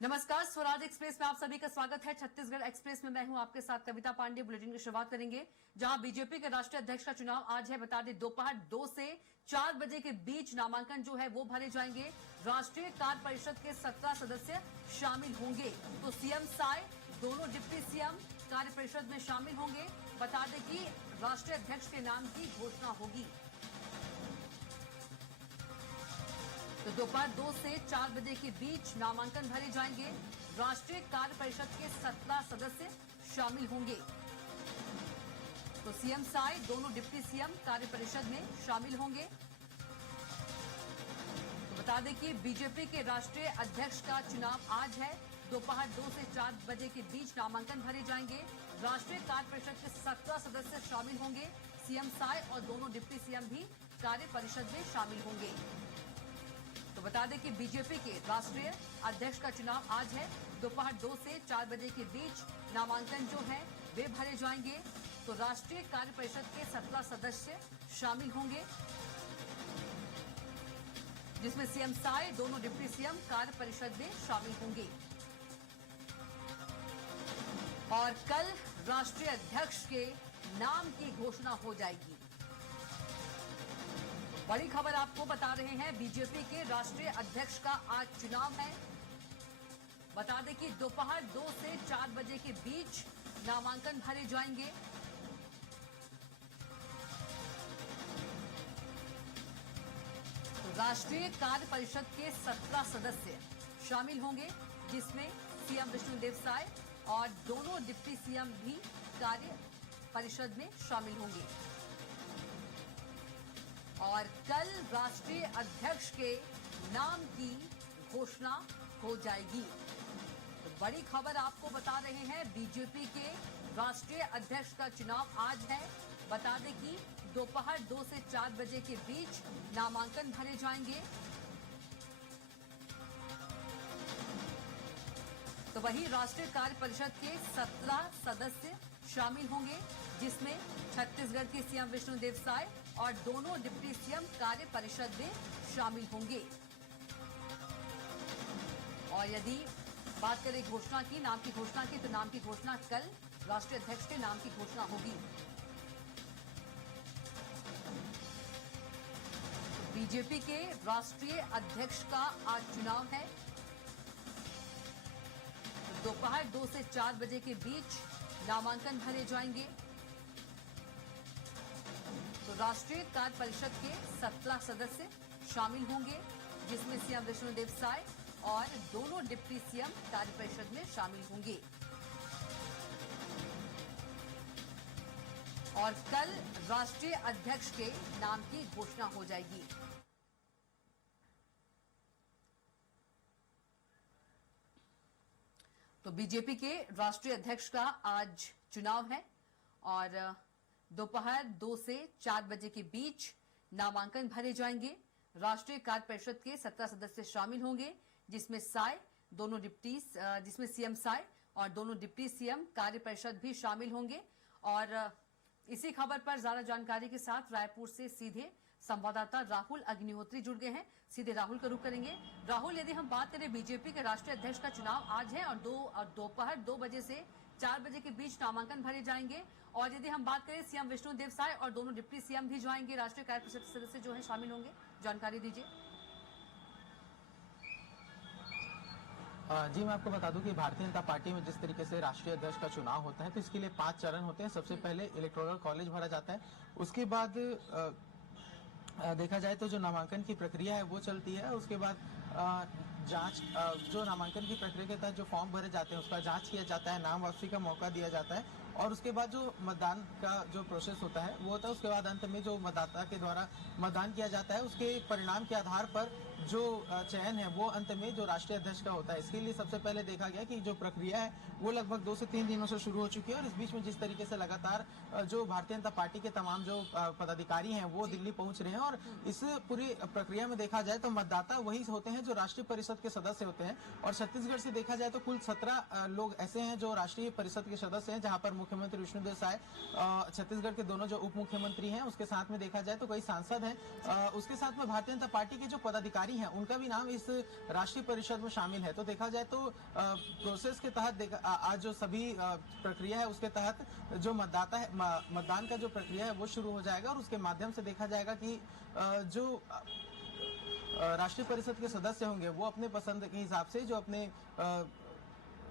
नमस्कार, स्वराज एक्सप्रेस में आप सभी का स्वागत है। छत्तीसगढ़ एक्सप्रेस में मैं हूं आपके साथ कविता पांडे। बुलेटिन की शुरुआत करेंगे जहां बीजेपी के राष्ट्रीय अध्यक्ष का चुनाव आज है। बता दें दोपहर 2 से 4 बजे के बीच नामांकन जो है वो भरे जाएंगे। राष्ट्रीय कार्य परिषद के 17 सदस्य शामिल होंगे। तो सीएम साय, दोनों डिप्टी सीएम कार्य परिषद में शामिल होंगे। बता दें कि राष्ट्रीय अध्यक्ष के नाम की घोषणा होगी। तो दोपहर 2 से 4 बजे के बीच नामांकन भरे जाएंगे। राष्ट्रीय कार्य परिषद के 17 सदस्य शामिल होंगे। तो सीएम साय, दोनों डिप्टी सीएम कार्य परिषद में शामिल होंगे। तो बता दें कि बीजेपी के राष्ट्रीय अध्यक्ष का चुनाव आज है। दोपहर 2 से 4 बजे के बीच नामांकन भरे जाएंगे। राष्ट्रीय कार्य परिषद के 17 सदस्य शामिल होंगे। सीएम साय और दोनों डिप्टी सीएम भी कार्य परिषद में शामिल होंगे। तो बता दें कि बीजेपी के राष्ट्रीय अध्यक्ष का चुनाव आज है। दोपहर 2 से 4 बजे के बीच नामांकन जो है वे भरे जाएंगे। तो राष्ट्रीय कार्य परिषद के 17 सदस्य शामिल होंगे, जिसमें सीएम साय, दोनों डिप्टी सीएम कार्य परिषद में शामिल होंगे। और कल राष्ट्रीय अध्यक्ष के नाम की घोषणा हो जाएगी। बड़ी खबर आपको बता रहे हैं, बीजेपी के राष्ट्रीय अध्यक्ष का आज चुनाव है। बता दें कि दोपहर 2 से 4 बजे के बीच नामांकन भरे जाएंगे। तो राष्ट्रीय कार्य परिषद के 17 सदस्य शामिल होंगे, जिसमें सीएम विष्णुदेव साय और दोनों डिप्टी सीएम भी कार्य परिषद में शामिल होंगे। और कल राष्ट्रीय अध्यक्ष के नाम की घोषणा हो जाएगी। तो बड़ी खबर आपको बता रहे हैं, बीजेपी के राष्ट्रीय अध्यक्ष का चुनाव आज है। बता दें कि दोपहर 2 से 4 बजे के बीच नामांकन भरे जाएंगे। तो वहीं राष्ट्रीय कार्य परिषद के 17 सदस्य शामिल होंगे, जिसमें छत्तीसगढ़ के सीएम विष्णुदेव साय और दोनों डिप्टी सीएम कार्य परिषद में शामिल होंगे। और यदि बात करें घोषणा की, नाम की घोषणा की, तो नाम की घोषणा कल राष्ट्रीय अध्यक्ष के नाम की घोषणा होगी। बीजेपी के राष्ट्रीय अध्यक्ष का आज चुनाव है। दोपहर 2 से 4 बजे के बीच नामांकन भरे जाएंगे। तो राष्ट्रीय कार्य परिषद के 17 सदस्य शामिल होंगे, जिसमें सीएम विष्णुदेव साय और दोनों डिप्टी सीएम कार्य परिषद में शामिल होंगे। और कल राष्ट्रीय अध्यक्ष के नाम की घोषणा हो जाएगी। तो बीजेपी के राष्ट्रीय अध्यक्ष का आज चुनाव है और दोपहर 2 से 4 बजे के बीच नामांकन भरे जाएंगे। राष्ट्रीय कार्य परिषद के 17 सदस्य शामिल होंगे, जिसमें सीएम साय और दोनों डिप्टी सीएम कार्य परिषद भी शामिल होंगे। और इसी खबर पर ज्यादा जानकारी के साथ रायपुर से सीधे संवाददाता राहुल अग्निहोत्री जुड़ गए हैं। सीधे राहुल का रुख करेंगे। राहुल, यदि हम बात करें, बीजेपी के राष्ट्रीय अध्यक्ष का चुनाव आज है और दोपहर 2 बजे से 4 बजे के बीच नामांकन भरे जाएंगे। और यदि हम बात करें, सीएम विष्णुदेव साय और दोनों डिप्टी सीएम भी जो आएंगे, राष्ट्रीय कार्य परिषद सदस्य जो है शामिल होंगे। जानकारी दीजिए। जी, मैं आपको बता दूं कि भारतीय जनता पार्टी में जिस तरीके से राष्ट्रीय अध्यक्ष का चुनाव होता है, तो इसके लिए 5 चरण होते हैं। सबसे पहले इलेक्टोरल कॉलेज भरा जाता है। उसके बाद देखा जाए तो जो नामांकन की प्रक्रिया है वो चलती है। उसके बाद जांच, जो नामांकन की प्रक्रिया के तहत जो फॉर्म भरे जाते हैं उसका जांच किया जाता है, नाम वापसी का मौका दिया जाता है। और उसके बाद जो मतदान का जो प्रोसेस होता है वो होता है। उसके बाद अंत में जो मतदाता के द्वारा मतदान किया जाता है, उसके परिणाम के आधार पर जो चयन है वो अंत में जो राष्ट्रीय अध्यक्ष का होता है। इसके लिए सबसे पहले देखा गया कि जो प्रक्रिया है वो लगभग 2 से 3 दिनों से शुरू हो चुकी है। और इस बीच में जिस तरीके से लगातार जो भारतीय जनता पार्टी के तमाम जो पदाधिकारी हैं वो दिल्ली पहुंच रहे हैं। और इस पूरी प्रक्रिया में देखा जाए तो मतदाता वही होते हैं जो राष्ट्रीय परिषद के सदस्य होते हैं। और छत्तीसगढ़ से देखा जाए तो कुल 17 लोग ऐसे हैं जो राष्ट्रीय परिषद के सदस्य हैं, जहां पर मुख्यमंत्री विष्णुदेव साय, छत्तीसगढ़ के दोनों जो उप मुख्यमंत्री हैं, उसके साथ में देखा जाए तो कई सांसद हैं। उसके साथ में भारतीय जनता पार्टी के जो पदाधिकारी पदाधिकारी हैं उनका भी नाम इस राष्ट्रीय परिषद में शामिल है। तो देखा जाए तो प्रोसेस के तहत आज जो सभी प्रक्रिया है उसके तहत जो मतदाता है मतदान का जो प्रक्रिया है वो शुरू हो जाएगा और उसके माध्यम से देखा जाएगा कि जो राष्ट्रीय परिषद के सदस्य होंगे वो अपने पसंद के हिसाब से जो अपने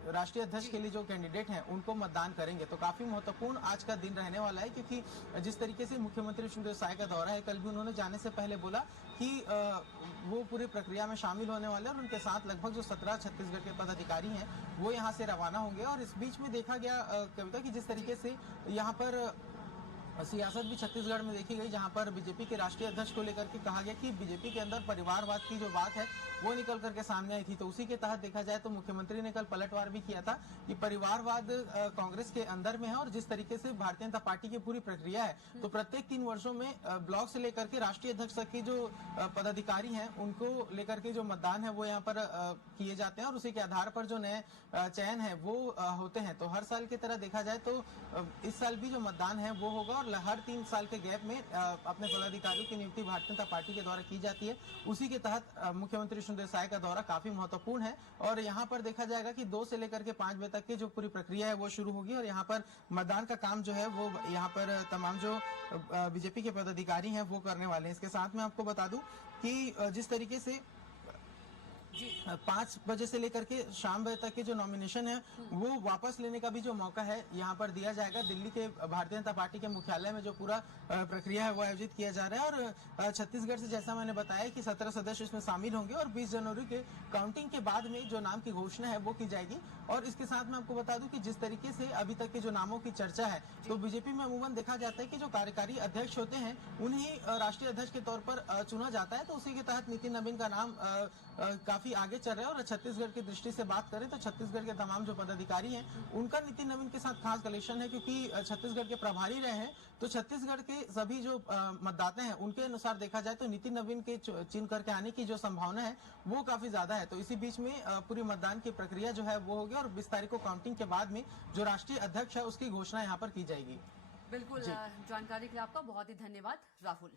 राष्ट्रीय अध्यक्ष के लिए जो कैंडिडेट हैं उनको मतदान करेंगे। तो काफी महत्वपूर्ण आज का दिन रहने वाला है, क्योंकि जिस तरीके से मुख्यमंत्री विष्णुदेव साय का दौरा है, कल भी उन्होंने जाने से पहले बोला कि वो पूरी प्रक्रिया में शामिल होने वाले हैं और उनके साथ लगभग जो 17 छत्तीसगढ़ के पदाधिकारी हैं वो यहाँ से रवाना होंगे। और इस बीच में देखा गया कविता की जिस तरीके से यहाँ पर सियासत भी छत्तीसगढ़ में देखी गई, जहां पर बीजेपी के राष्ट्रीय अध्यक्ष को लेकर के कहा गया कि बीजेपी के अंदर परिवारवाद की जो बात है वो निकल करके सामने आई थी। तो उसी के तहत देखा जाए तो मुख्यमंत्री ने कल पलटवार भी किया था कि परिवारवाद कांग्रेस के अंदर में है और जिस तरीके से भारतीय जनता पार्टी की पूरी प्रक्रिया है तो प्रत्येक 3 वर्षों में ब्लॉक से लेकर के राष्ट्रीय अध्यक्ष तक के जो पदाधिकारी हैं उनको लेकर के जो मतदान है वो यहाँ पर किए जाते हैं और उसी के आधार पर जो नए चयन है वो होते हैं। तो हर साल की तरह देखा जाए तो इस साल भी जो मतदान है वो होगा और हर 3 साल के गैप में अपने पदाधिकारियों की नियुक्ति भारतीय जनता पार्टी के द्वारा की जाती है। उसी के तहत मुख्यमंत्री विष्णुदेव साय का दौरा काफी महत्वपूर्ण है और यहाँ पर देखा जाएगा कि 2 से लेकर के 5 बजे तक की जो पूरी प्रक्रिया है वो शुरू होगी और यहाँ पर मतदान का काम जो है वो यहाँ पर तमाम जो बीजेपी के पदाधिकारी हैं वो करने वाले हैं। इसके साथ में आपको बता दूं कि जिस तरीके से 5 बजे से लेकर के शाम बजे तक के जो नॉमिनेशन है वो वापस लेने का भी जो मौका है यहाँ पर दिया जाएगा। दिल्ली के भारतीय जनता पार्टी के मुख्यालय में जो पूरा प्रक्रिया है वो आयोजित किया जा रहा है और छत्तीसगढ़ से जैसा मैंने बताया कि 17 सदस्य इसमें शामिल होंगे और 20 जनवरी के काउंटिंग के बाद में जो नाम की घोषणा है वो की जाएगी। और इसके साथ में आपको बता दूं कि जिस तरीके से अभी तक के जो नामों की चर्चा है तो बीजेपी में अमूमन देखा जाता है कि जो कार्यकारी अध्यक्ष होते हैं उन्हीं राष्ट्रीय अध्यक्ष के तौर पर चुना जाता है। तो उसी के तहत नितिन नवीन का नाम काफी आगे चल रहा है और छत्तीसगढ़ की दृष्टि से बात करें तो छत्तीसगढ़ के तमाम जो पदाधिकारी हैं उनका नितिन नवीन के साथ खास कनेक्शन है, क्योंकि छत्तीसगढ़ के प्रभारी रहे हैं। तो छत्तीसगढ़ के सभी जो मतदाता हैं उनके अनुसार देखा जाए तो नितिन नवीन के चुन करके आने की जो संभावना है वो काफी ज्यादा है। तो इसी बीच में पूरी मतदान की प्रक्रिया जो है वो होगी और 20 तारीख को काउंटिंग के बाद में जो राष्ट्रीय अध्यक्ष है उसकी घोषणा यहाँ पर की जाएगी। बिल्कुल, जानकारी के लिए आपका बहुत ही धन्यवाद राहुल।